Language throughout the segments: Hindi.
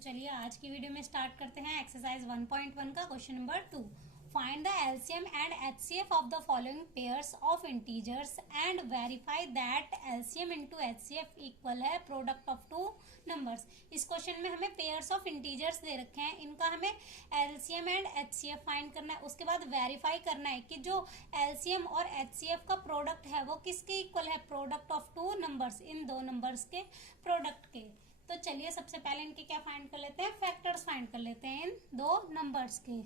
चलिए आज की वीडियो में स्टार्ट करते हैं एक्सरसाइज 1.1 का question number 2। Find the LCM and HCF of the following pairs of integers and verify that LCM into HCF equal है प्रोडक्ट ऑफ टू नंबर्स। इस क्वेश्चन में हमें पेयर्स ऑफ इंटीजर्स दे रखे हैं, इनका हमें एलसीएम एंड एचसीएफ फाइंड करना है। उसके बाद वेरीफाई करना है कि जो एलसीएम और एचसीएफ का प्रोडक्ट है वो किसके इक्वल है, प्रोडक्ट ऑफ टू नंबर्स, इन दो नंबर्स के प्रोडक्ट के। तो चलिए सबसे पहले इनके क्या फाइंड कर लेते हैं, फैक्टर्स फाइंड कर लेते हैं इन दो नंबर्स के।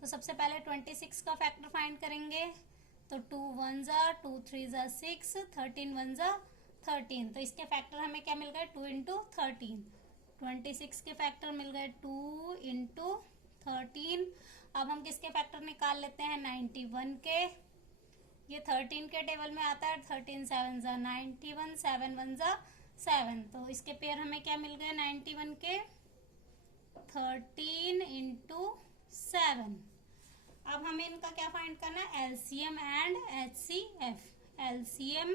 तो सबसे पहले 26 का फैक्टर फाइंड करेंगे। तो 2 1 जा 2 3 जा 6, 13 1 जा 13। तो इसके फैक्टर हमें क्या मिल गए, 2 इंटू 13। 26 के फैक्टर मिल गए 2 इंटू 13। अब हम किसके फैक्टर निकाल लेते हैं, 91 के। ये 13 के टेबल में आता है, 13 7 जा 91, 7 1 जा 7। तो इसके पेयर हमें क्या मिल गए, 91 के 13 इंटू 7। अब हमें इनका क्या फाइंड करना है, एलसीएम एंड एचसीएफ। एलसीएम,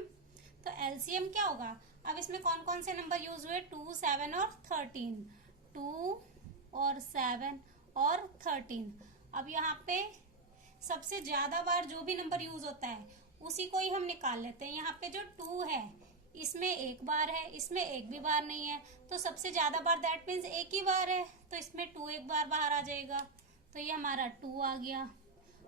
तो एलसीएम क्या होगा, अब इसमें कौन कौन से नंबर यूज हुए, 2 7 और 13। 2 और 7 और 13। अब यहाँ पे सबसे ज्यादा बार जो भी नंबर यूज होता है उसी को ही हम निकाल लेते हैं। यहाँ पे जो 2 है इसमें एक बार है, इसमें एक भी बार नहीं है, तो सबसे ज्यादा बार दैट मीन्स एक ही बार है, तो इसमें 2 एक बार बाहर आ जाएगा, तो ये हमारा 2 आ गया।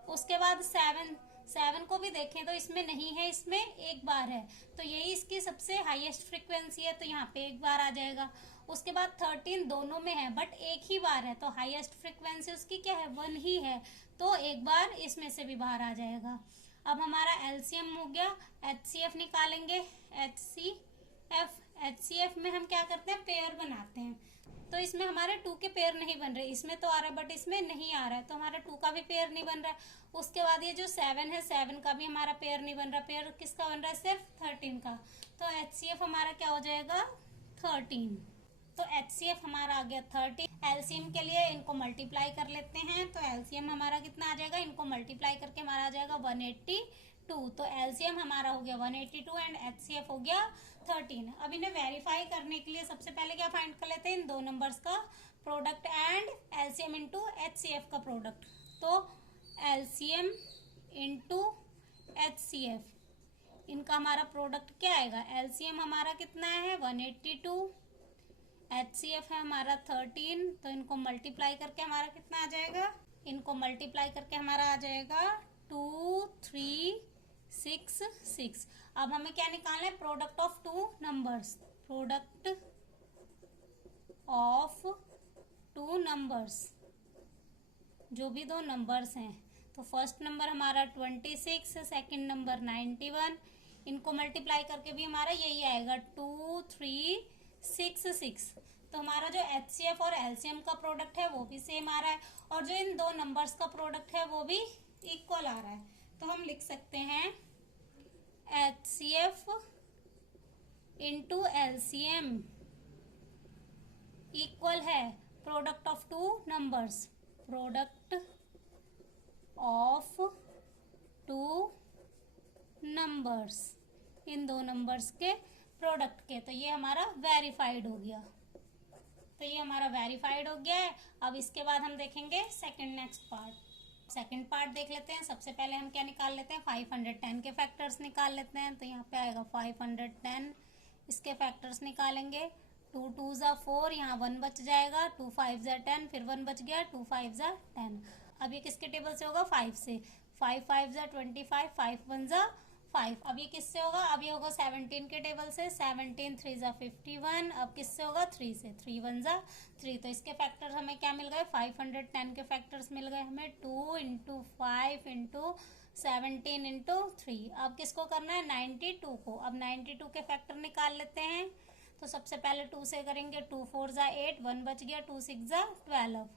उसके बाद 7 को भी देखें तो इसमें नहीं है, इसमें एक बार है, तो यही इसकी सबसे हाईएस्ट फ्रीक्वेंसी है, तो यहाँ पे एक बार आ जाएगा। उसके बाद 13 दोनों में है बट एक ही बार है, तो हाईएस्ट फ्रीक्वेंसी उसकी क्या है, 1 ही है, तो एक बार इसमें से भी बाहर आ जाएगा। अब हमारा एलसीएम हो गया, एचसीएफ निकालेंगे। एचसीएफ में हम क्या करते हैं, पेयर बनाते हैं। तो इसमें हमारे 2 के पेयर नहीं बन रहे, इसमें तो आ रहा है बट इसमें नहीं आ रहा है, तो हमारा 2 का भी पेयर नहीं बन रहा है। उसके बाद ये जो 7 है, 7 का भी हमारा पेयर नहीं बन रहा, पेयर किसका बन रहा है, सिर्फ 13 का। तो एचसीएफ हमारा क्या हो जाएगा, 13। तो एचसीएफ हमारा आ गया 30। एलसीएम के लिए इनको मल्टीप्लाई कर लेते हैं, तो एलसीएम हमारा कितना आ जाएगा, इनको मल्टीप्लाई करके हमारा आ जाएगा 182। तो एलसीएम हमारा हो गया 182 एंड एचसीएफ हो गया 13। अब इन्हें वेरीफाई करने के लिए सबसे पहले क्या फाइंड कर लेते हैं, इन दो नंबर्स का product and LCM into HCF का प्रोडक्ट। तो एलसीएम इंटू एचसीएफ, इनका हमारा प्रोडक्ट क्या आएगा, एलसीएम हमारा कितना है 182, एचसीएफ है हमारा 13, तो इनको मल्टीप्लाई करके हमारा कितना आ जाएगा, इनको मल्टीप्लाई करके हमारा आ जाएगा 2 3 6 6। अब हमें क्या निकालना है, product of two numbers. Product of two numbers, जो भी दो नंबर्स हैं, तो फर्स्ट नंबर हमारा 26, सेकंड नंबर 91, इनको मल्टीप्लाई करके भी हमारा यही आएगा 2 3 6 6। तो हमारा जो एचसीएफ और एलसीएम का प्रोडक्ट है वो भी सेम आ रहा है, और जो इन दो नंबर्स का प्रोडक्ट है वो भी इक्वल आ रहा है। तो हम लिख सकते हैं एचसीएफ इंटू एलसीएम इक्वल है product of two numbers. Product of two numbers, इन दो नंबर्स के प्रोडक्ट के। तो ये हमारा वेरीफाइड हो गया, तो ये हमारा वेरीफाइड हो गया है। अब इसके बाद हम देखेंगे नेक्स्ट पार्ट। सेकंड पार्ट देख लेते हैं। सबसे पहले हम क्या निकाल लेते हैं, 510 के फैक्टर्स निकाल लेते हैं। तो यहाँ पे आएगा 510, इसके फैक्टर्स निकालेंगे। 2 2 जा 4, यहाँ 1 बच जाएगा, 2 5 जा 10, फिर 1 बच गया, 2 5 जा 10। अब ये किसके टेबल से होगा, 5 से। 5 5 जा 25, 5 1 जा 5। अब ये किससे होगा, अब ये होगा 17 के टेबल से। 17 3 जा 51। अब किससे होगा, 3 से। 3 1 जा 3। तो इसके फैक्टर्स हमें क्या मिल गए, 510 के फैक्टर्स मिल गए हमें 2 इंटू 5 इंटू 17 इंटू 3। अब किसको करना है, 92 को। अब 92 के फैक्टर निकाल लेते हैं। तो सबसे पहले 2 से करेंगे, 2 4 जा 8, 1 बच गया, 2 6 जा 12।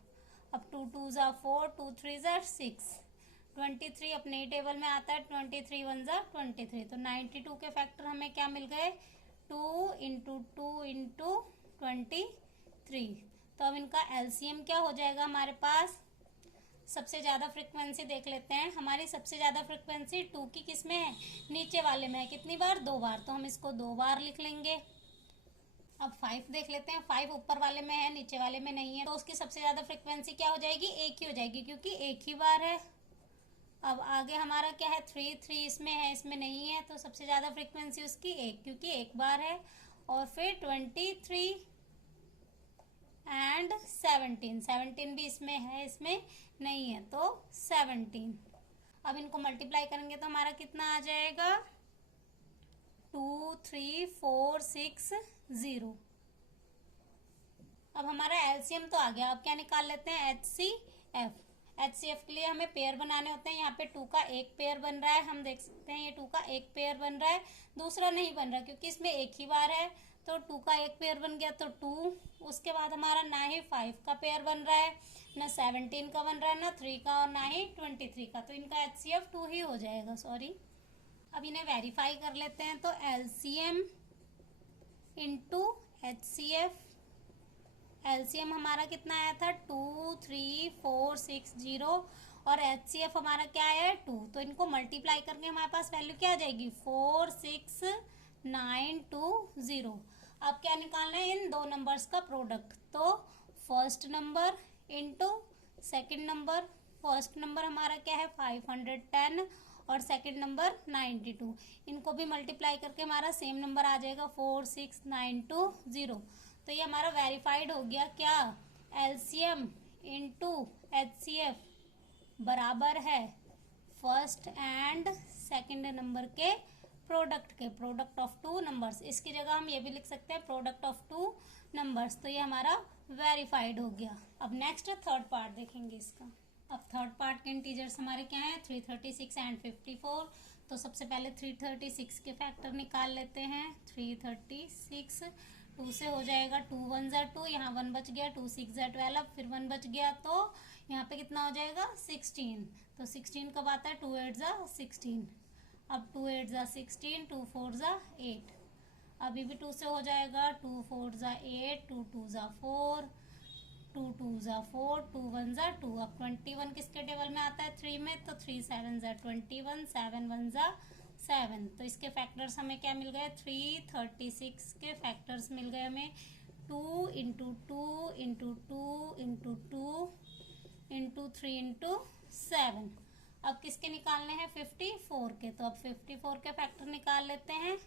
अब 2 2 जा 4, 2 3 जा 6। 23 अपने टेबल में आता है, 23 1 जा 23। तो 92 के फैक्टर हमें क्या मिल गए, 2 इंटू 2 इंटू 23। तो अब इनका एलसीएम क्या हो जाएगा हमारे पास, सबसे ज्यादा फ्रीक्वेंसी देख लेते हैं। हमारी सबसे ज्यादा फ्रीक्वेंसी 2 की किस में है, नीचे वाले में है, कितनी बार, 2 बार। तो हम इसको 2 बार लिख लेंगे। अब 5 देख लेते हैं। 5 ऊपर वाले में है, नीचे वाले में नहीं है, तो उसकी सबसे ज्यादा फ्रीक्वेंसी क्या हो जाएगी, एक ही हो जाएगी, क्योंकि एक ही बार है। अब आगे हमारा क्या है, 3 इसमें है, इसमें नहीं है, तो सबसे ज्यादा फ्रीक्वेंसी उसकी एक, क्योंकि एक बार है। और फिर 23 एंड 17 भी इसमें है, इसमें नहीं है, तो 17। अब इनको मल्टीप्लाई करेंगे तो हमारा कितना आ जाएगा, 2 3 4 6 0। अब हमारा एलसीएम तो आ गया। अब क्या निकाल लेते हैं, एचसीएफ। एचसीएफ के लिए हमें पेयर बनाने होते हैं। यहाँ पे 2 का एक पेयर बन रहा है, हम देख सकते हैं ये 2 का एक पेयर बन रहा है, दूसरा नहीं बन रहा क्योंकि इसमें एक ही बार है। तो 2 का एक पेयर बन गया तो 2। उसके बाद हमारा ना ही 5 का पेयर बन रहा है, ना 17 का बन रहा है, ना 3 का, और ना ही 23 का, तो इनका एचसीएफ 2 ही हो जाएगा, सॉरी। अब इन्हें वेरीफाई कर लेते हैं। तो एलसीएम इंटू एचसीएफ, एलसीएम हमारा कितना आया था, 2 3 4 6 0, और एचसीएफ हमारा क्या आया है, 2। तो इनको मल्टीप्लाई करके हमारे पास वैल्यू क्या आ जाएगी, 4 6 9 2 0। अब क्या निकालना है, इन दो नंबर्स का प्रोडक्ट। तो first number into second number. First number हमारा क्या है, 510, और सेकेंड नंबर 92। इनको भी मल्टीप्लाई करके हमारा सेम नंबर आ जाएगा, 4 6 9 2 0। तो ये हमारा वेरीफाइड हो गया। क्या, एलसीएम इंटू एचसीएफ बराबर है फर्स्ट एंड सेकंड नंबर के प्रोडक्ट के, प्रोडक्ट ऑफ 2 नंबर्स। इसकी जगह हम ये भी लिख सकते हैं, प्रोडक्ट ऑफ 2 नंबर्स। तो ये हमारा वेरीफाइड हो गया। अब नेक्स्ट थर्ड पार्ट देखेंगे इसका। अब थर्ड पार्ट के इंटीजर्स हमारे क्या हैं, 336 एंड 54। तो सबसे पहले 336 के फैक्टर निकाल लेते हैं। 336 2 से हो जाएगा, 2 1 ज़ा 2, यहाँ 1 बच गया, 2 6 ज़ा 12, फिर 1 बच गया, तो यहाँ पे कितना हो जाएगा, 16। तो 16 कब आता है, 2 8 ज़ा 16। अब 2 8 ज़ा 16, 2 4 ज़ा 8। अभी भी 2 से हो जाएगा, 2 4 ज़ा 8, 2 2 ज़ा 4, 2 2 ज़ा 4, 2 1 ज़ा 2। अब 21 किसके टेबल में आता है, 3 में, तो 3 7 ज़ा 21, 7 1 ज़ा 7। तो इसके फैक्टर्स हमें क्या मिल गए, 336 के फैक्टर्स मिल गए हमें, 2 into 2 into 2 into 2 into 3 into 7। अब किसके निकालने हैं, 54 के। तो अब 54 के फैक्टर निकाल लेते हैं।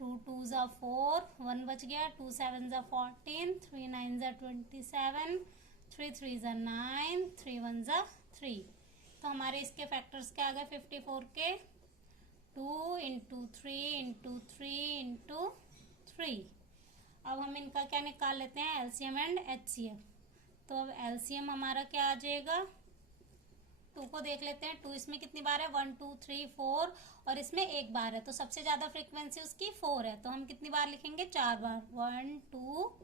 2 2 ज़ा 4, 1 बच गया, 2 7 ज़ा 14, 3 9 ज़ा 27, 3 3 ज़ा 9, 3 1 ज़ा 3। तो हमारे इसके फैक्टर्स क्या आ गए 54 के, 2 इंटू 3 इंटू 3 इंटू 3। अब हम इनका क्या निकाल लेते हैं, एलसीएम एंड एचसीएफ। तो अब एलसीएम हमारा क्या आ जाएगा, 2 को देख लेते हैं। 2 इसमें कितनी बार है, 1 2 3 4, और इसमें एक बार है, तो सबसे ज्यादा फ्रीक्वेंसी उसकी 4 है, तो हम कितनी बार लिखेंगे, 4 बार। 1 2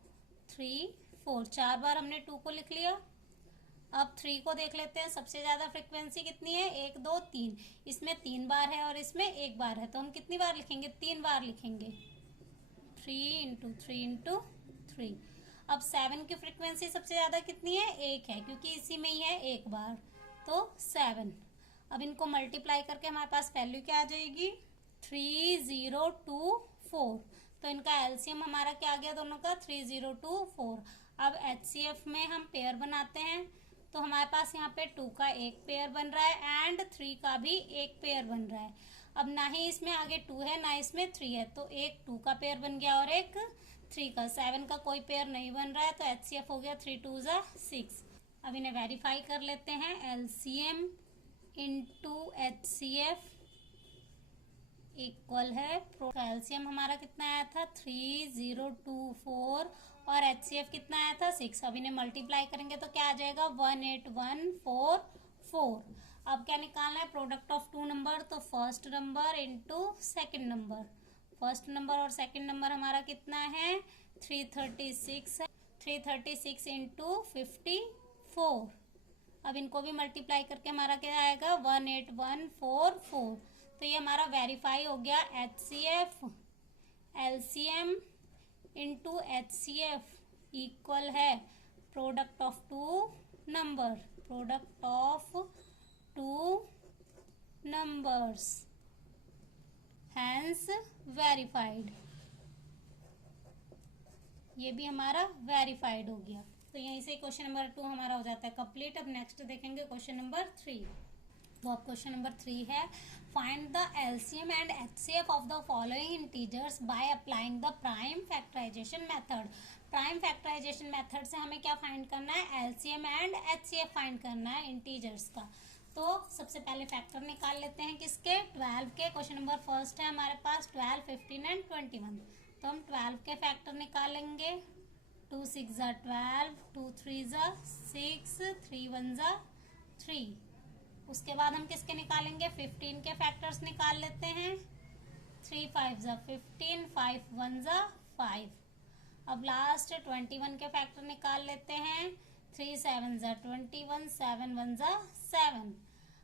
3 4, 4 बार हमने 2 को लिख लिया। अब 3 को देख लेते हैं, सबसे ज्यादा फ्रीक्वेंसी कितनी है, 1 2 3, इसमें 3 बार है और इसमें एक बार है, तो हम कितनी बार लिखेंगे, 3 बार लिखेंगे, 3 इंटू 3 इंटू 3। अब 7 की फ्रीक्वेंसी सबसे ज्यादा कितनी है, 1 है, क्योंकि इसी में ही है एक बार, तो 7। अब इनको मल्टीप्लाई करके हमारे पास वैल्यू क्या आ जाएगी, 3024। तो इनका एलसीएम हमारा क्या आ गया दोनों का, 3024। अब एचसीएफ में हम पेयर बनाते हैं, तो हमारे पास यहाँ पे 2 का एक पेयर बन रहा है एंड 3 का भी एक पेयर बन रहा है। अब ना ही इसमें आगे 2 है ना इसमें 3 है, तो एक 2 का पेयर बन गया और एक 3 का। 7 का कोई पेयर नहीं बन रहा है, तो एचसीएफ हो गया 3 2 ज़ा 6। अब इन्हें वेरीफाई कर लेते हैं। एलसीएम इंटू एचसीएफ इक्वल है, एलसीएम हमारा कितना आया था, 3024, और एचसीएफ कितना आया था, 6। अब इन्हें मल्टीप्लाई करेंगे तो क्या आ जाएगा, 18144। अब क्या निकालना है, प्रोडक्ट ऑफ 2 नंबर। तो first number into second number. First number और सेकेंड नंबर हमारा कितना है, 336 है, 336 इंटू 54। अब इनको भी मल्टीप्लाई करके हमारा क्या आएगा, 18144। तो ये हमारा वेरीफाई हो गया। HCF LCM into HCF equal है product of 2 number, product of 2 numbers, hence verified. ये भी हमारा वेरीफाइड हो गया। तो यहीं से क्वेश्चन नंबर 2 हमारा हो जाता है कंप्लीट। अब नेक्स्ट देखेंगे क्वेश्चन नंबर 3। तो अब क्वेश्चन नंबर 3 है, find the LCM and HCF of the following integers by applying the prime factorization method. Prime factorization method से हमें क्या फाइंड करना है, एलसीएम एंड एचसीएफ फाइंड करना है इंटीजर्स का। तो सबसे पहले फैक्टर निकाल लेते हैं किसके, 12 के। क्वेश्चन नंबर फर्स्ट है हमारे पास 12, 15 एंड 21। तो हम 12 के फैक्टर निकालेंगे। 2 6 ज़ा 12, 2 3 ज़ा 6, 3 1 ज़ा 3। उसके बाद हम किसके निकालेंगे, 15 के फैक्टर्स निकाल लेते हैं। 3 5 ज़ा 15, 5 1 ज़ा 5। अब लास्ट 21 के फैक्टर निकाल लेते हैं। 3 7 ज़ा 21, 7 1 ज़ा 7।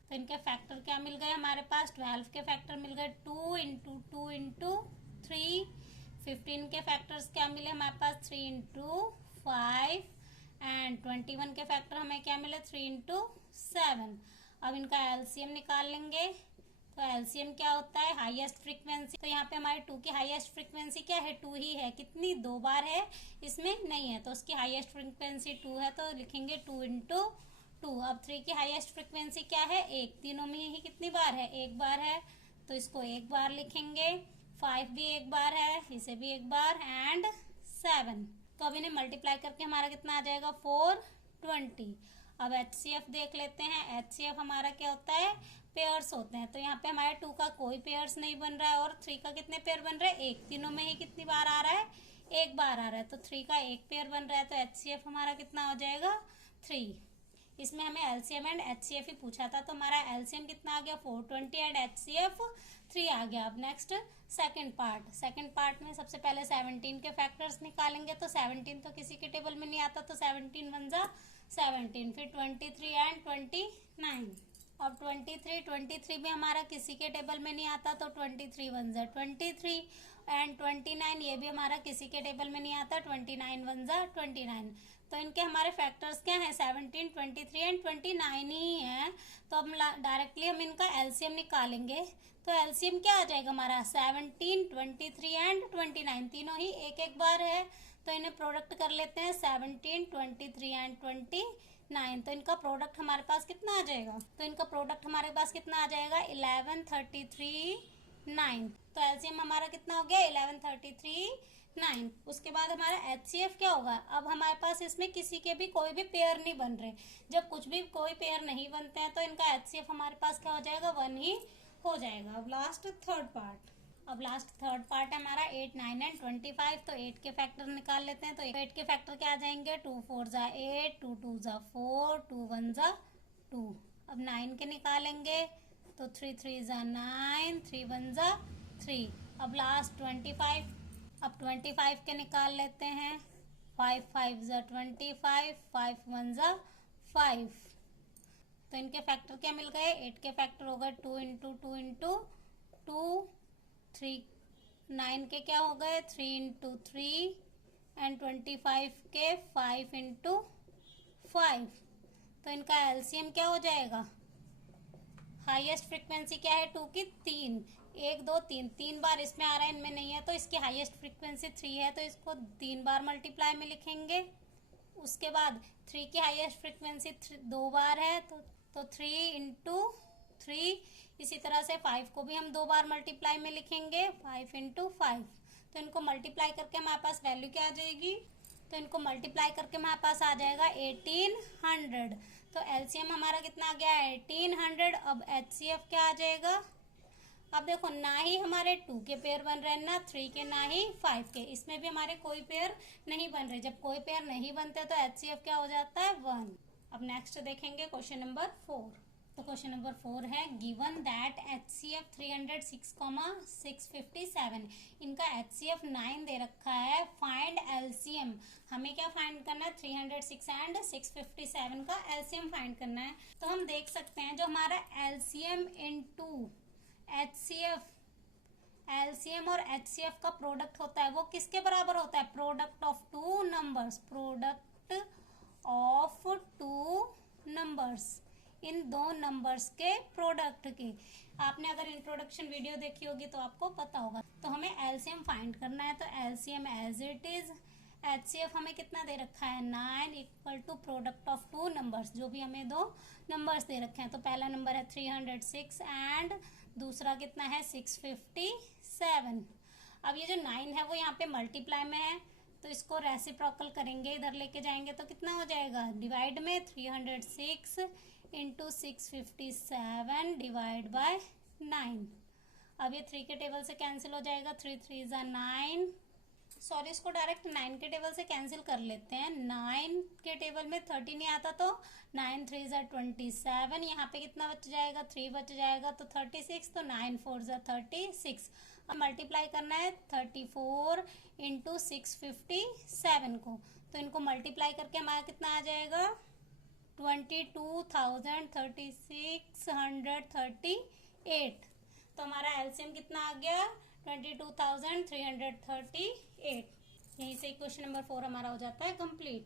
तो इनके फैक्टर क्या मिल गए हमारे पास, 12 के फैक्टर मिल गए 2 इंटू 2 इंटू 3। 15 के फैक्टर्स क्या मिले हमारे पास, 3 इंटू 5। एंड 21 के फैक्टर हमें क्या मिले, 3 इंटू 7। अब इनका एलसीएम निकाल लेंगे। तो एलसीएम क्या होता है, हाईएस्ट फ्रीक्वेंसी। तो यहाँ पे हमारे 2 की हाईएस्ट फ्रीक्वेंसी क्या है, 2 ही है। कितनी, 2 बार है, इसमें नहीं है। तो उसकी हाईएस्ट फ्रीक्वेंसी 2 है, तो लिखेंगे 2 इंटू 2। अब 3 की हाईएस्ट फ्रीक्वेंसी क्या है, 1। तीनों में ही कितनी बार है, 1 बार है, तो इसको 1 बार लिखेंगे। 5 भी 1 बार है, इसे भी 1 बार। एंड 7। तो अब इन्हें मल्टीप्लाई करके हमारा कितना आ जाएगा, 420। अब एचसीएफ देख लेते हैं। एचसीएफ हमारा क्या होता है, पेयर्स होते हैं। तो यहाँ पे हमारे 2 का कोई पेयर्स नहीं बन रहा है और 3 का कितने पेयर बन रहा है, 1। तीनों में ही कितनी बार आ रहा है, 1 बार आ रहा है। तो 3 का 1 पेयर बन रहा है। तो एचसीएफ हमारा कितना हो जाएगा, 3। इसमें हमें एलसीएम एंड एचसीएफ ही पूछा था, तो हमारा एलसीएम कितना आ गया, 420 एंड एचसीएफ 3 आ गया। अब next second part. Second part में सबसे पहले 17 के फैक्टर्स निकालेंगे। तो 17 तो किसी के टेबल में नहीं आता, तो 17 1 ज़ा 17। फिर 23 एंड 29। अब 23 भी हमारा किसी के टेबल में नहीं आता, तो 23 1 ज़ा 23 एंड 29 ये भी हमारा किसी के टेबल में नहीं आता, 29 1 ज़ा 29। तो इनके हमारे फैक्टर्स क्या हैं, 17 23 एंड 29 ही हैं। तो अब डायरेक्टली हम इनका एलसीएम निकालेंगे। तो एलसीएम क्या आ जाएगा हमारा, 17 23 एंड 29। तीनों ही 1 1 बार है, तो इन्हें प्रोडक्ट कर लेते हैं, 17 23 एंड 29। तो इनका प्रोडक्ट हमारे पास कितना आ जाएगा, तो इनका प्रोडक्ट हमारे पास कितना आ जाएगा, 11 33 9। तो एलसीएम हमारा कितना हो गया, 11 33 9। उसके बाद हमारा एचसीएफ क्या होगा, अब हमारे पास इसमें किसी के भी कोई भी पेयर नहीं बन रहे। जब कुछ भी कोई पेयर नहीं बनते हैं तो इनका एचसीएफ हमारे पास क्या हो जाएगा, 1 ही हो जाएगा। अब लास्ट थर्ड पार्ट है हमारा 8 9 एंड 25। तो 8 के फैक्टर निकाल लेते हैं। तो 8 के फैक्टर क्या आ जाएंगे, 2 4 ज़ा 8, 2 2 ज़ा 4, 2 1 ज़ा 2। अब 9 के निकालेंगे। तो 3 3 ज़ा 9, 3 1 ज़ा 3। अब लास्ट 25। अब 25 के निकाल लेते हैं। 5 5 ज़ा 25, 5 1 ज़ा 5। तो इनके फैक्टर क्या मिल गए, 8 के फैक्टर हो गए 2 इंटू 2 इंटू 2। 3 9 के क्या हो गए, 3 इंटू 3 एंड 25 के 5 इंटू 5। तो इनका एलसीएम क्या हो जाएगा, हाईएस्ट फ्रीक्वेंसी क्या है 2 की, 3। 1 2 3 3 बार इसमें आ रहा है, इनमें नहीं है। तो इसकी हाईएस्ट फ्रीक्वेंसी 3 है, तो इसको 3 बार मल्टीप्लाई में लिखेंगे। उसके बाद 3 की हाईएस्ट फ्रीक्वेंसी 2 बार है, तो 3 इंटू 3। इसी तरह से 5 को भी हम 2 बार मल्टीप्लाई में लिखेंगे, 5 इंटू 5। तो इनको मल्टीप्लाई करके हमारे पास वैल्यू क्या आ जाएगी, तो इनको मल्टीप्लाई करके हमारे पास आ जाएगा 1800। तो एलसीएम हमारा कितना आ गया, 1800। अब एचसीएफ क्या आ जाएगा, अब देखो ना ही हमारे 2 के पेयर बन रहे हैं, ना 3 के, ना ही 5 के। इसमें भी हमारे कोई पेयर नहीं बन रहे। जब कोई पेयर नहीं बनते तो एचसीएफ क्या हो जाता है, 1। अब नेक्स्ट देखेंगे क्वेश्चन नंबर 4। तो क्वेश्चन नंबर 4 है, गिवन दैट एचसीएफ 306, 657। इनका एचसीएफ 9 दे रखा है, फाइंड एलसीएम। हमें क्या फाइंड करना है, 306 एंड 657 का एलसीएम फाइंड करना है। तो हम देख सकते हैं जो हमारा एलसीएम इनटू एचसीएफ, एलसीएम और एचसीएफ का प्रोडक्ट होता है, वो किसके बराबर होता है, product of 2 numbers. Product of 2 numbers, in 2 numbers के प्रोडक्ट के। आपने अगर इंट्रोडक्शन वीडियो देखी होगी तो आपको पता होगा। तो हमें एलसीएम फाइंड करना है। तो LCM as it is, HCF हमें कितना दे रखा है 9 equal to product of two numbers, जो भी हमें दो नंबर्स दे रखे हैं। तो पहला नंबर है 306 एंड दूसरा कितना है 657। अब ये जो 9 है वो यहाँ पे मल्टीप्लाई में है, तो इसको रेसिप्रोकल करेंगे, इधर लेके जाएंगे तो कितना हो जाएगा डिवाइड में 306 इंटू 657 डिवाइड बाय 9। अब ये 3 के टेबल से कैंसिल हो जाएगा, 3 3 ज़ा 9, सॉरी इसको डायरेक्ट 9 के टेबल से कैंसिल कर लेते हैं। 9 के टेबल में 30 नहीं आता तो 9 3 ज़ा 27, यहाँ पे कितना बच जाएगा 3 बच जाएगा तो 36, तो 9 4 ज़ा 36। अब मल्टीप्लाई करना है 34 इंटू 657 को, तो इनको मल्टीप्लाई करके हमारा कितना आ जाएगा 22,638। तो हमारा एलसीएम कितना आ गया 22,338। यहीं से क्वेश्चन नंबर 4 हमारा हो जाता है कंप्लीट।